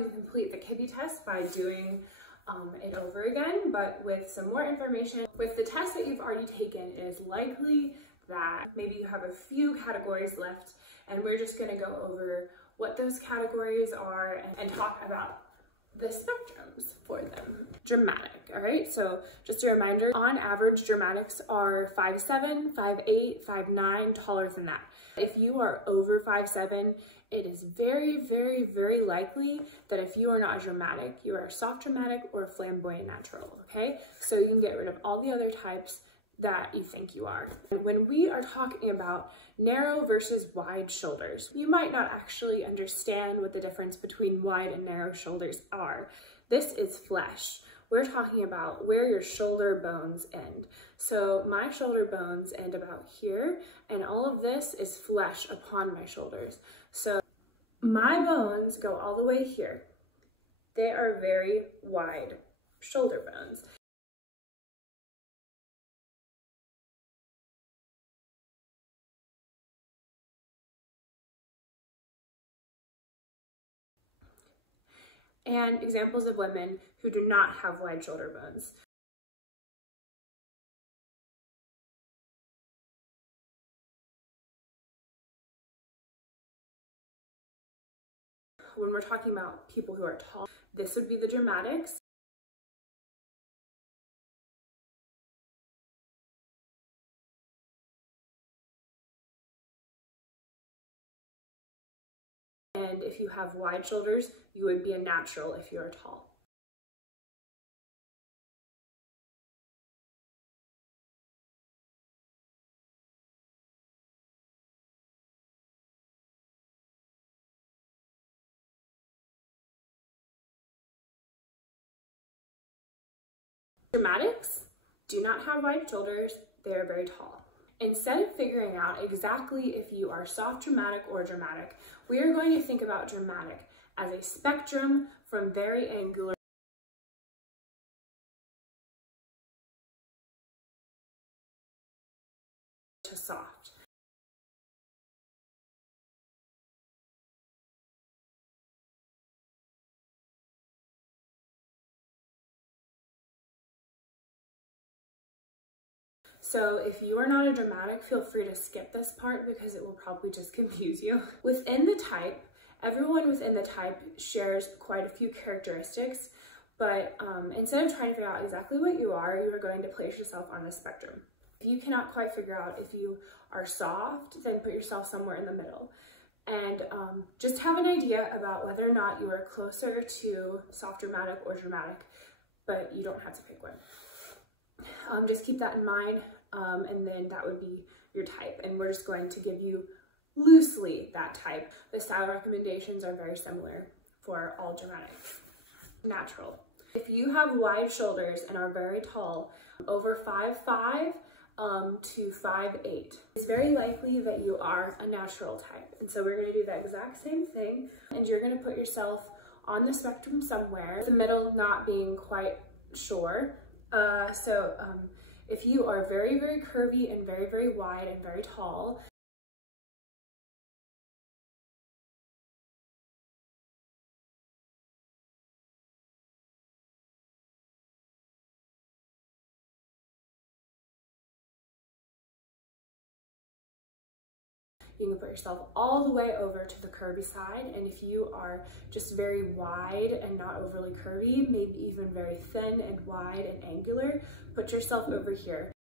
You can complete the KIBBE test by doing it over again, but with some more information. With the test that you've already taken, it is likely that maybe you have a few categories left, and we're just going to go over what those categories are and talk about the spectrums for them. Dramatic, all right? So just a reminder, on average, dramatics are 5'7", 5'8", 5'9", taller than that. If you are over 5'7", it is very, very, very likely that if you are not a dramatic, you are a soft dramatic or a flamboyant natural, okay? So you can get rid of all the other types that you think you are. And when we are talking about narrow versus wide shoulders, you might not actually understand what the difference between wide and narrow shoulders are. This is flesh. We're talking about where your shoulder bones end. So my shoulder bones end about here, and all of this is flesh upon my shoulders. So my bones go all the way here. They are very wide shoulder bones. And examples of women who do not have wide shoulder bones. When we're talking about people who are tall, this would be the dramatics. And if you have wide shoulders, you would be a natural if you're tall. Dramatics do not have wide shoulders, they are very tall. Instead of figuring out exactly if you are soft dramatic or dramatic, we are going to think about dramatic as a spectrum from very angular to soft. So if you are not a dramatic, feel free to skip this part because it will probably just confuse you. Within the type, everyone within the type shares quite a few characteristics, but instead of trying to figure out exactly what you are going to place yourself on the spectrum. If you cannot quite figure out if you are soft, then put yourself somewhere in the middle. And just have an idea about whether or not you are closer to soft dramatic or dramatic, but you don't have to pick one. Just keep that in mind, and then that would be your type. And we're just going to give you loosely that type. The style recommendations are very similar for all dramatic. Natural. If you have wide shoulders and are very tall, over 5'5" to 5'8", it's very likely that you are a natural type. And so we're going to do the exact same thing, and you're going to put yourself on the spectrum somewhere, the middle not being quite sure. If you are very, very curvy and very, very wide and very tall, you can put yourself all the way over to the curvy side, and if you are just very wide and not overly curvy, maybe even very thin and wide and angular, put yourself over here.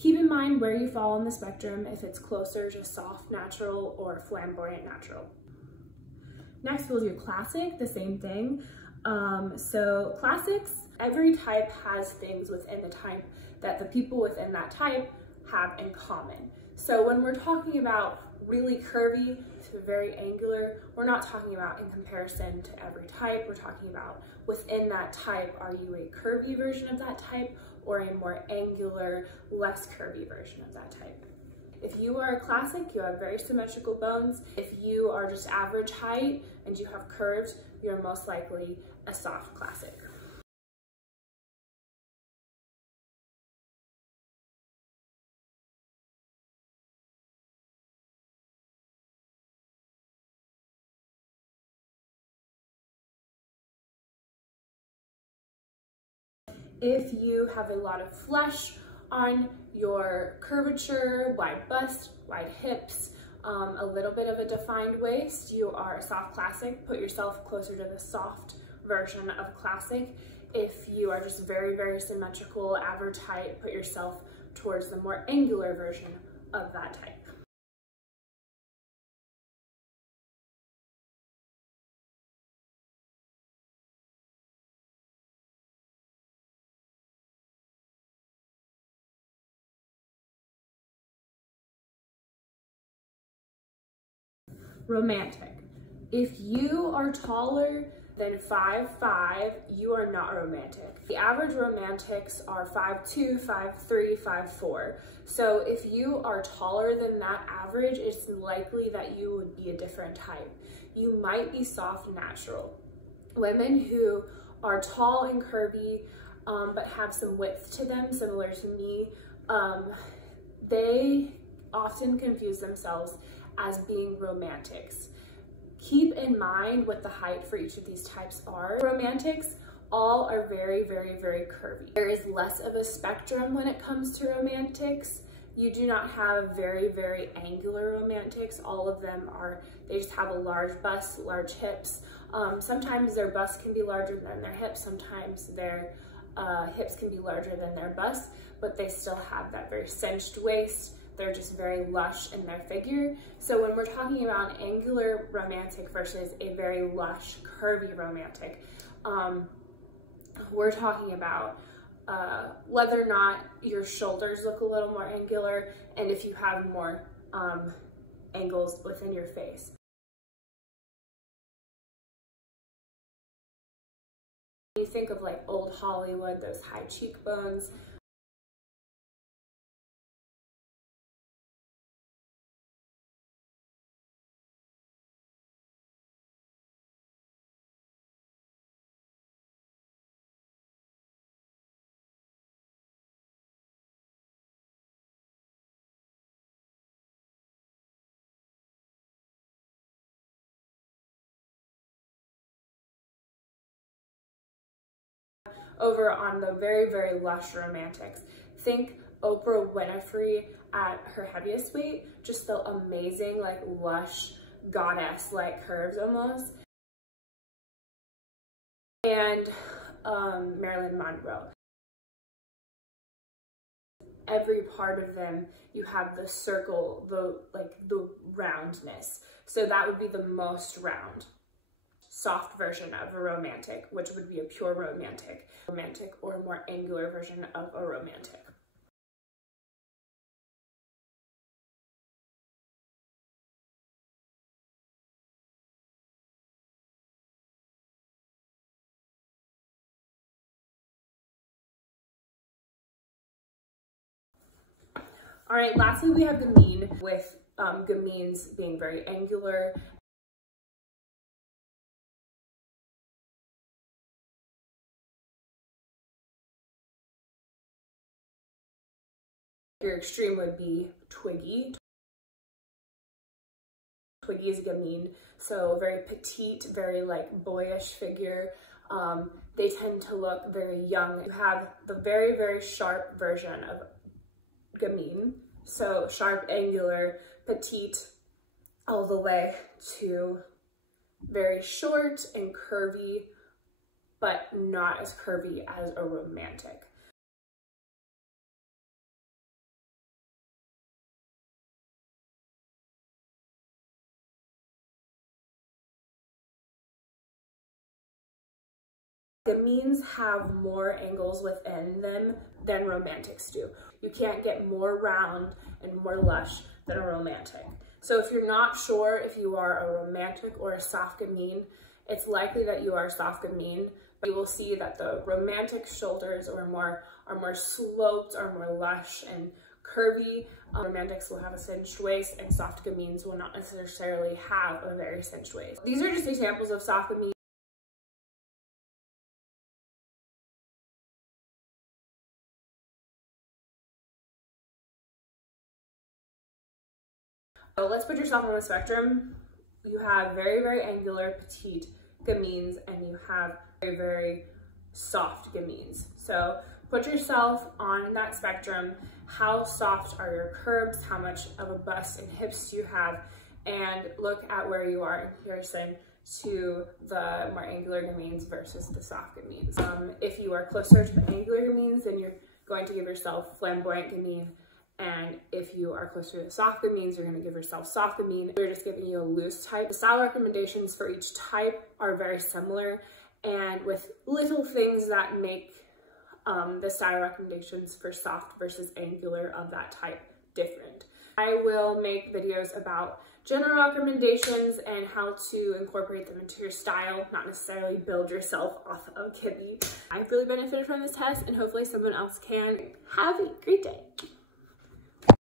Keep in mind where you fall on the spectrum, if it's closer to soft natural or flamboyant natural. Next, we'll do classic, the same thing. So classics, every type has things within the type that the people within that type have in common. So when we're talking about really curvy to very angular, we're not talking about in comparison to every type. We're talking about within that type, are you a curvy version of that type or a more angular, less curvy version of that type? If you are a classic, you have very symmetrical bones. If you are just average height and you have curves, you're most likely a soft classic. If you have a lot of flesh on your curvature, wide bust, wide hips, a little bit of a defined waist, you are a soft classic. Put yourself closer to the soft version of classic. If you are just very, very symmetrical, average height, put yourself towards the more angular version of that type. Romantic. If you are taller than 5'5", you are not romantic. The average romantics are 5'2", 5'3", 5'4". So if you are taller than that average, it's likely that you would be a different type. You might be soft natural. Women who are tall and curvy, but have some width to them, similar to me, they often confuse themselves as being romantics. Keep in mind what the height for each of these types are. Romantics all are very, very, very curvy. There is less of a spectrum when it comes to romantics. You do not have very, very angular romantics. All of them are, they just have a large bust, large hips. Sometimes their bust can be larger than their hips. Sometimes their hips can be larger than their bust, but they still have that very cinched waist. They're just very lush in their figure. So when we're talking about an angular romantic versus a very lush, curvy romantic, we're talking about whether or not your shoulders look a little more angular and if you have more angles within your face. When you think of like old Hollywood, those high cheekbones, over on the very, very lush romantics. Think Oprah Winfrey at her heaviest weight, just the amazing, like lush, goddess-like curves almost. And Marilyn Monroe. Every part of them, you have the circle, the roundness. So that would be the most round, soft version of a romantic, which would be a pure romantic or a more angular version of a romantic. All right, lastly, we have gamine, with gamines being very angular. Your extreme would be Twiggy. Twiggy is a gamine, so very petite, very like boyish figure. They tend to look very young. You have the very, very sharp version of gamine, so sharp, angular, petite, all the way to very short and curvy, but not as curvy as a romantic. gamines have more angles within them than romantics do. You can't get more round and more lush than a romantic. So if you're not sure if you are a romantic or a soft gamine, it's likely that you are a soft gamine. But you will see that the romantic shoulders are more sloped, are more lush and curvy. Romantics will have a cinched waist, and soft gamines will not necessarily have a very cinched waist. These are just examples of soft gamines. So let's put yourself on the spectrum. You have very, very angular, petite gamines, and you have very, very soft gamines. So put yourself on that spectrum. How soft are your curves? How much of a bust and hips do you have? And look at where you are in comparison to the more angular gamines versus the soft gamines. If you are closer to the angular gamines, then you're going to give yourself flamboyant gamine. And if you are closer to the soft gamines, you're going to give yourself soft gamine. We're just giving you a loose type. The style recommendations for each type are very similar, and with little things that make the style recommendations for soft versus angular of that type different. I will make videos about general recommendations and how to incorporate them into your style, not necessarily build yourself off of KIBBE. I've really benefited from this test, and hopefully someone else can. Have a great day.